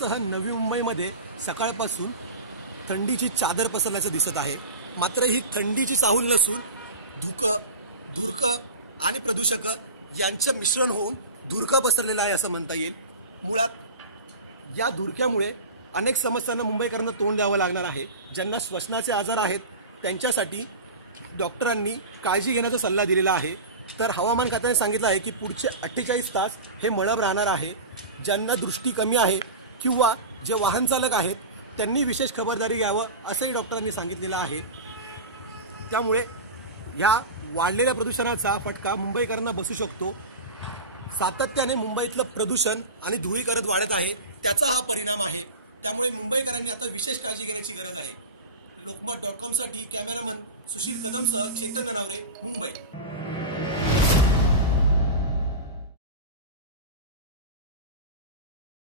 मुंबईसह नवी मुंबईमध्ये सकाळपासून थंडीची चादर पसरल्याचं दिसत आहे। मात्र ही थंडीची चाहूल नसून धुरकं आणि प्रदूषक यांचं मिश्रण होऊन धुरकं पसरलेलं आहे असं म्हणता येईल। मुळात या धुरक्यामुळे अनेक समस्यांना मुंबईकरांना तोंड द्यावं लागणार आहे। ज्यांना श्वसनाचे आजार आहेत त्यांच्यासाठी डॉक्टरांनी काळजी घेण्याचा सल्ला दिलेला आहे। तर हवामान खात्याने सांगितलं आहे की पुढचे 48 तास हे मळभ राहणार आहे। ज्यांना दृष्टी कमी आहे किंवा जे वाहन चालक आहेत त्यांनी विशेष खबरदारी घ्यावं असंही डॉक्टरांनी सांगितलेलं आहे। त्यामुळे या वाढलेल्या प्रदूषणाचा फटका मुंबईकरांना बसू शकतो। सातत्याने मुंबईतलं प्रदूषण आणि धुळीकरण वाढत आहे, त्याचा हा परिणाम आहे। त्यामुळे मुंबईकरांनी आता विशेष काळजी घेण्याची गरज आहे। लोकमत.com साठी कॅमेरामन सुशील कदमसह चेतन नावरे, मुंबई।